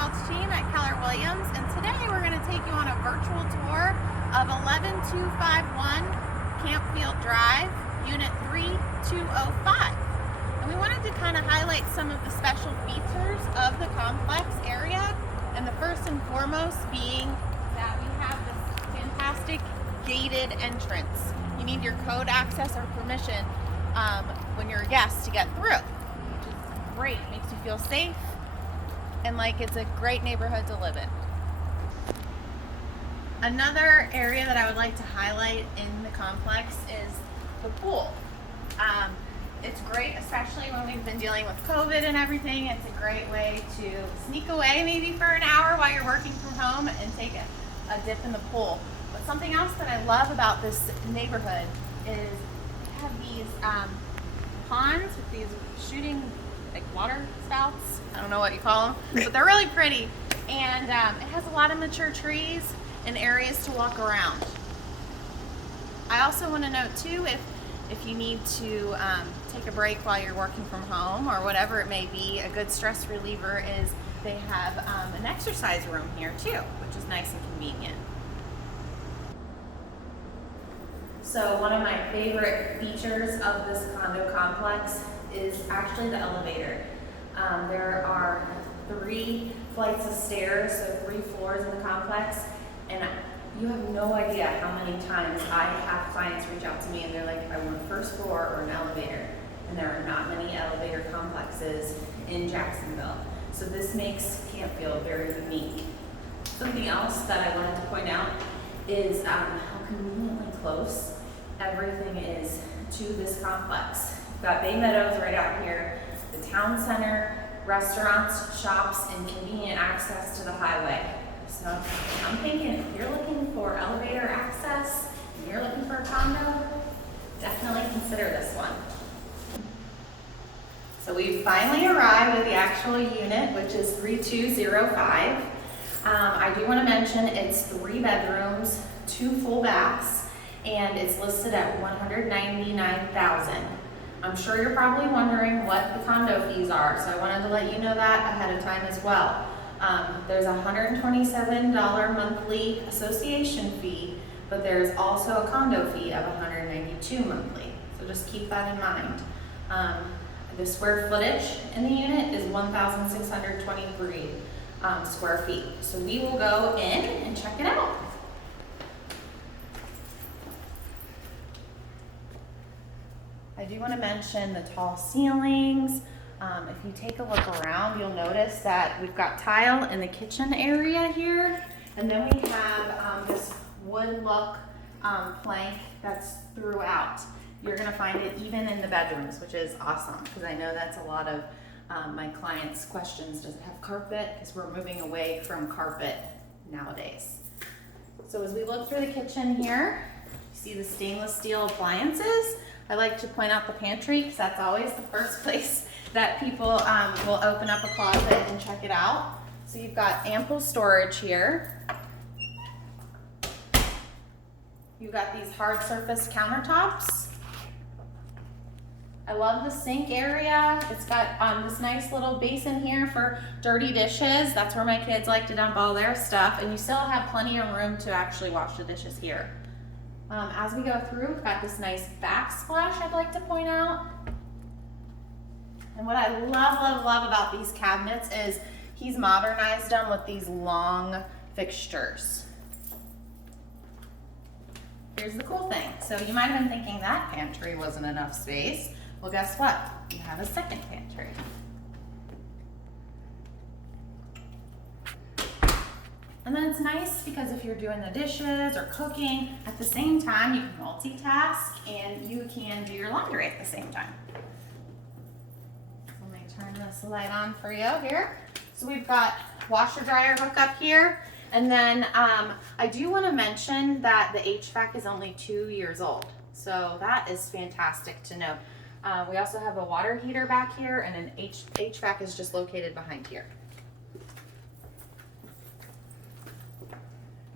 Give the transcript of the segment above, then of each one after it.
Welch Team at Keller Williams, and today we're going to take you on a virtual tour of 11251 Campfield Drive, Unit 3205. And we wanted to kind of highlight some of the special features of the complex area, and the first and foremost being that we have this fantastic gated entrance. You need your code access or permission when you're a guest to get through, which is great. Makes you feel safe and like it's a great neighborhood to live in. Another area that I would like to highlight in the complex is the pool. It's great, especially when we've been dealing with COVID and everything. It's a great way to sneak away maybe for an hour while you're working from home and take a dip in the pool. But something else that I love about this neighborhood is we have these ponds with these shooting like water spouts. I don't know what you call them, but they're really pretty. And it has a lot of mature trees and areas to walk around. I also want to note too, if you need to take a break while you're working from home or whatever it may be, a good stress reliever is they have an exercise room here too, which is nice and convenient. So one of my favorite features of this condo complex is actually the elevator. There are 3 flights of stairs, so 3 floors in the complex, and you have no idea how many times I have clients reach out to me and they're like, I want a first floor or an elevator, and there are not many elevator complexes in Jacksonville. So this makes Campfield very unique. Something else that I wanted to point out is how conveniently close everything is to this complex. We've got Baymeadows right out here, the town center, restaurants, shops, and convenient access to the highway. So I'm thinking if you're looking for elevator access and you're looking for a condo, definitely consider this one. So we've finally arrived at the actual unit, which is 3205. I do want to mention it's 3 bedrooms, 2 full baths, and it's listed at $199,000. I'm sure you're probably wondering what the condo fees are, so I wanted to let you know that ahead of time as well. There's a $127 monthly association fee, but there's also a condo fee of $192 monthly, so just keep that in mind. The square footage in the unit is 1,623 square feet, so we will go in and check it out. I do want to mention the tall ceilings. If you take a look around, you'll notice that we've got tile in the kitchen area here, and then we have this wood look plank that's throughout. You're going to find it even in the bedrooms, which is awesome because I know that's a lot of my clients' questions. Does it have carpet? Because we're moving away from carpet nowadays. So as we look through the kitchen here, you see the stainless steel appliances. I like to point out the pantry because that's always the first place that people will open up a closet and check it out. So you've got ample storage here. You've got these hard surface countertops. I love the sink area. It's got this nice little basin here for dirty dishes. That's where my kids like to dump all their stuff, and you still have plenty of room to actually wash the dishes here. As we go through, we've got this nice backsplash I'd like to point out. And what I love about these cabinets is he's modernized them with these long fixtures. Here's the cool thing. So you might have been thinking that pantry wasn't enough space. Well, guess what? You have a second pantry. And then it's nice because if you're doing the dishes or cooking at the same time, you can multitask and you can do your laundry at the same time. Let me turn this light on for you here. So we've got washer dryer hookup here. And then I do want to mention that the HVAC is only 2 years old. So that is fantastic to know. We also have a water heater back here, and an HVAC is just located behind here.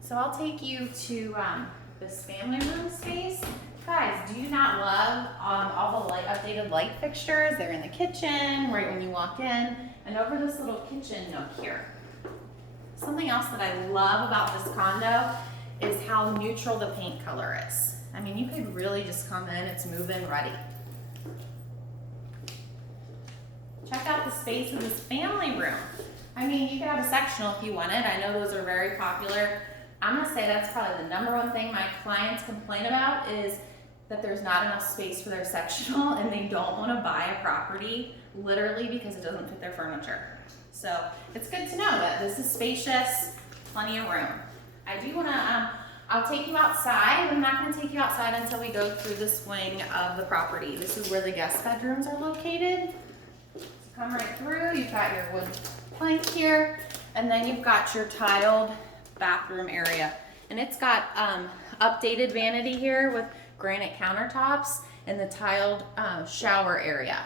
So I'll take you to this family room space. Guys, do you not love all the updated light fixtures? They're in the kitchen, right when you walk in, and over this little kitchen nook here. Something else that I love about this condo is how neutral the paint color is. I mean, you could really just come in, it's move-in ready. Check out the space of this family room. I mean, you could have a sectional if you wanted. I know those are very popular. I'm gonna say that's probably the number one thing my clients complain about is that there's not enough space for their sectional and they don't wanna buy a property literally because it doesn't fit their furniture. So it's good to know that this is spacious, plenty of room. I do wanna, I'll take you outside. I'm not gonna take you outside until we go through this wing of the property. This is where the guest bedrooms are located. So come right through, you've got your wood plank here, and then you've got your tiled bathroom area. And it's got updated vanity here with granite countertops and the tiled shower area.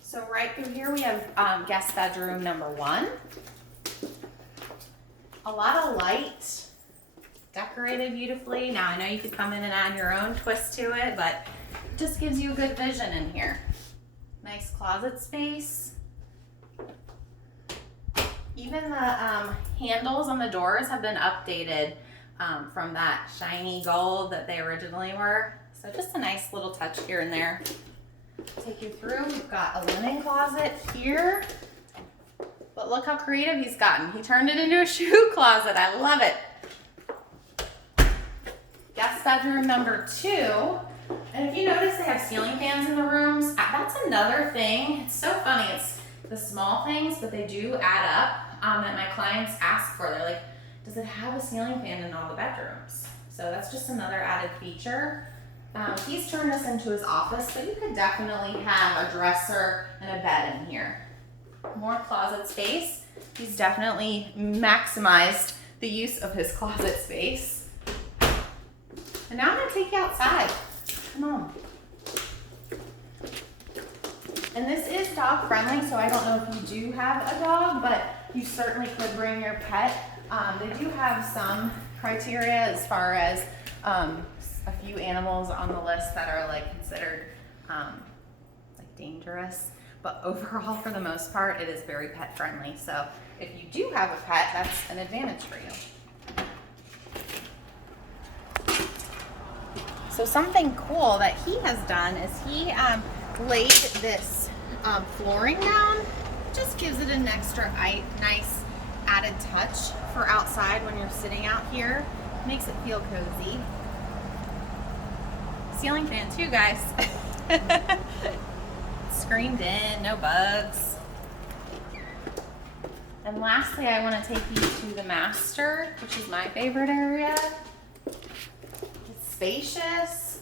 So right through here we have guest bedroom number 1. A lot of light, decorated beautifully. Now I know you could come in and add your own twist to it, but it just gives you a good vision in here. Nice closet space. Even the handles on the doors have been updated from that shiny gold that they originally were. So just a nice little touch here and there. Take you through, we've got a linen closet here. But look how creative he's gotten. He turned it into a shoe closet. I love it. Guest bedroom number 2. And if you notice, they have ceiling fans in the rooms. That's another thing. It's so funny. It's the small things, but they do add up that my clients ask for. They're like, does it have a ceiling fan in all the bedrooms? So that's just another added feature. He's turned this into his office, but you could definitely have a dresser and a bed in here. More closet space. He's definitely maximized the use of his closet space. And now I'm gonna take you outside. Come on. And this is dog friendly, so I don't know if you do have a dog, but you certainly could bring your pet. They do have some criteria as far as a few animals on the list that are like considered like dangerous. But overall, for the most part, it is very pet friendly. So if you do have a pet, that's an advantage for you. So something cool that he has done is he laid this flooring down. Just gives it an extra nice added touch for outside when you're sitting out here. Makes it feel cozy. Ceiling fan too, guys. Screened in, no bugs. And lastly, I want to take you to the master, which is my favorite area. It's spacious.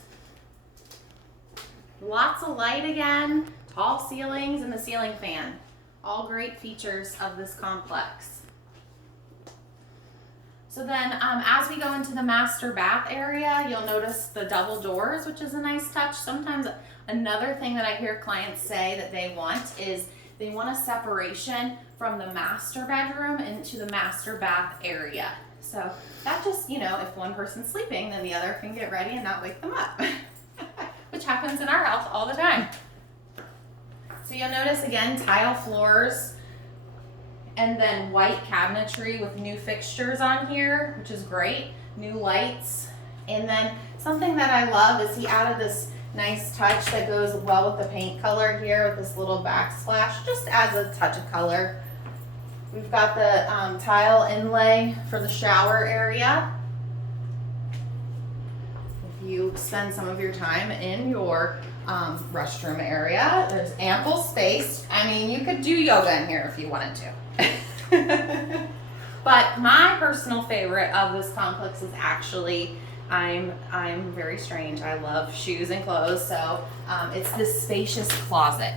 Lots of light again, tall ceilings, and the ceiling fan. All great features of this complex. So then as we go into the master bath area, you'll notice the double doors, which is a nice touch. Sometimes another thing that I hear clients say that they want is they want a separation from the master bedroom into the master bath area. So that just, you know, if one person's sleeping, then the other can get ready and not wake them up, which happens in our house all the time. So you'll notice again, tile floors, and then white cabinetry with new fixtures on here, which is great. New lights. And then something that I love is he added this nice touch that goes well with the paint color here with this little backsplash. Just adds a touch of color. We've got the tile inlay for the shower area. If you spend some of your time in your restroom area, there's ample space. I mean, you could do yoga in here if you wanted to. But my personal favorite of this complex is actually, I'm very strange. I love shoes and clothes, so it's this spacious closet.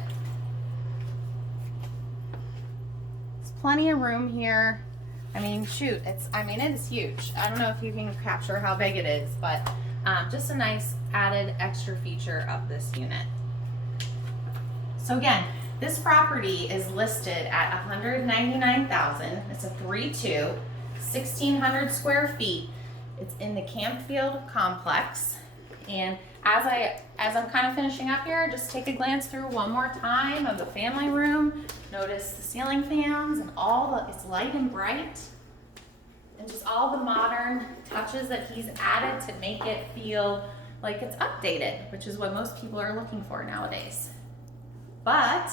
There's plenty of room here. I mean, shoot, it is huge. I don't know if you can capture how big it is, but just a nice added extra feature of this unit. So again, this property is listed at $199,000. It's a 3-2, 1,600 square feet. It's in the Campfield complex, and As I'm kind of finishing up here, just take a glance through one more time of the family room. Notice the ceiling fans and it's light and bright. And just all the modern touches that he's added to make it feel like it's updated, which is what most people are looking for nowadays. But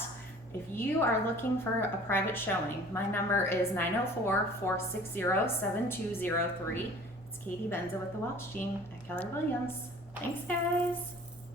if you are looking for a private showing, my number is 904-460-7203. It's Katie Benza with the Welch Team at Keller Williams. Thanks, guys.